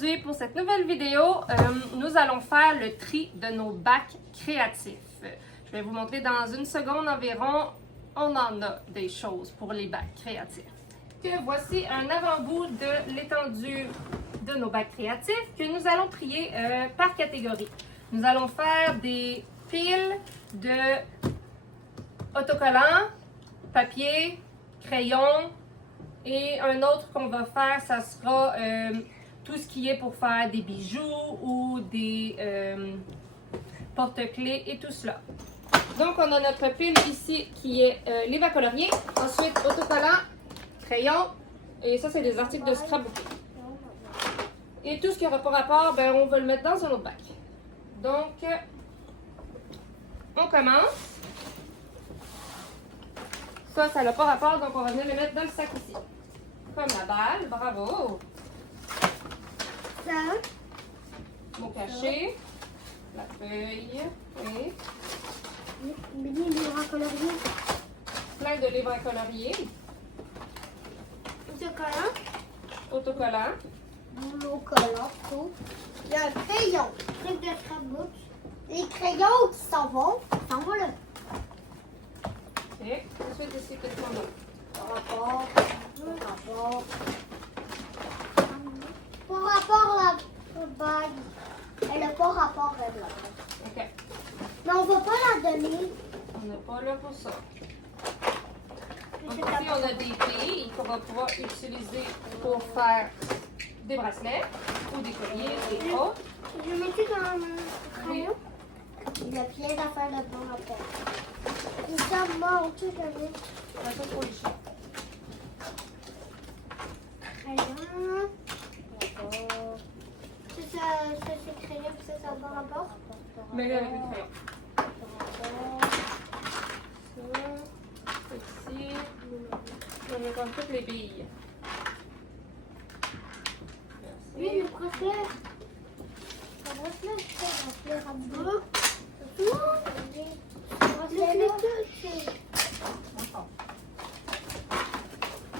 Aujourd'hui, pour cette nouvelle vidéo, nous allons faire le tri de nos bacs créatifs. Je vais vous montrer dans une seconde environ. On en a des choses pour les bacs créatifs. Voici un avant-goût de l'étendue de nos bacs créatifs que nous allons trier par catégorie. Nous allons faire des piles de autocollants, papier, crayon et un autre qu'on va faire, ça sera tout ce qui est pour faire des bijoux ou des porte-clés et tout cela. Donc on a notre pile ici qui est livre à colorier, ensuite autocollant, crayon et ça c'est des articles de scrapbook. Et tout ce qui n'aura pas rapport, ben, on va le mettre dans un autre bac. Donc on commence. Ça n'a pas rapport, donc on va venir le mettre dans le sac ici. Comme la balle, bravo! Ça. Mon cachet, la feuille, et Des livres à colorier. plein de livres à colorier, Autocollant. autocollants, Boulot collant, tout. Il y a un crayon. Truc de scrapbook. Les crayons qui s'en vont là. et ensuite ici, qu'est-ce qu'on a? Par rapport la bague. Elle n'a pas rapport avec la bague. OK. Mais on ne va pas la donner. On n'est pas là pour ça. Donc ici, on a des billes qu'on va pouvoir utiliser pour faire des bracelets ou des colliers et autres. Je mets tout dans le crayon. Il a plein d'affaires de bon rapport. Et ça monte tout avec. On ça pour les chiens. Crayon. D'accord. Ça c'est crayon, puis ça a bon rapport. Mets-le avec le crayon. Ça, ici. On met comme toutes les billes. Oui, Merci. le bracelet. Le bracelet, c'est un bracelet Rambo.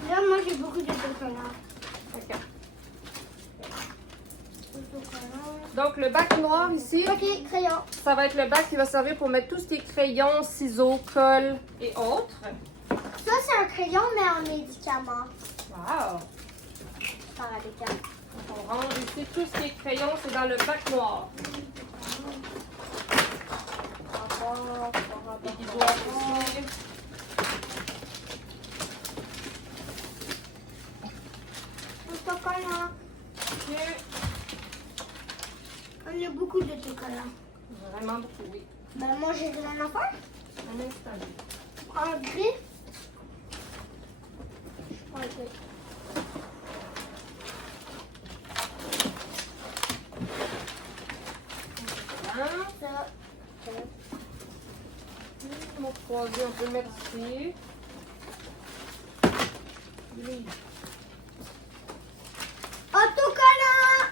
Là, moi, j'ai beaucoup de chocolat. OK. Donc, le bac noir ici, Ok, crayon. ça va être le bac qui va servir pour mettre tout ce qui est crayon, ciseaux, colle et autres. Ça, c'est un crayon, mais en médicament. Wow! Paramédical. Donc, on range ici tout ce qui est crayon, c'est dans le bac noir. Les bijoux ici. Autocollant. OK. On a beaucoup de chocolat. Vraiment beaucoup, oui. Ben, moi, j'ai rien à faire. Un instant. En gris. Je prends un peu. Hein? Ça. Mon croisé, on peut le mettre ici. Oui. Autocollant.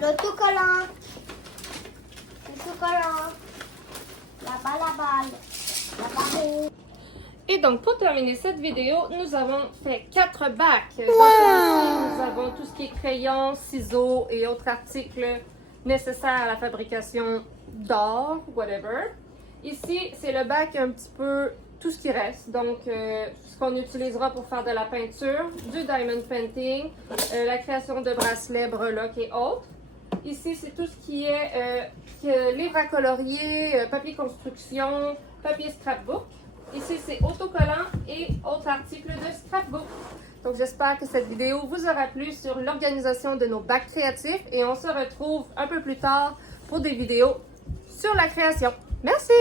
L'autocollant. L'autocollant. La balle. La balle. Et donc, pour terminer cette vidéo, nous avons fait 4 bacs. Donc, ici, nous avons tout ce qui est crayon, ciseaux et autres articles nécessaires à la fabrication d'or, whatever. Ici, c'est le bac un petit peu tout ce qui reste. Donc, ce qu'on utilisera pour faire de la peinture, du diamond painting, la création de bracelets, breloques et autres. Ici, c'est tout ce qui est livre à colorier, papier construction, papier scrapbook. Ici, c'est autocollant et autres articles de scrapbook. Donc, j'espère que cette vidéo vous aura plu sur l'organisation de nos bacs créatifs et on se retrouve un peu plus tard pour des vidéos sur la création. Merci!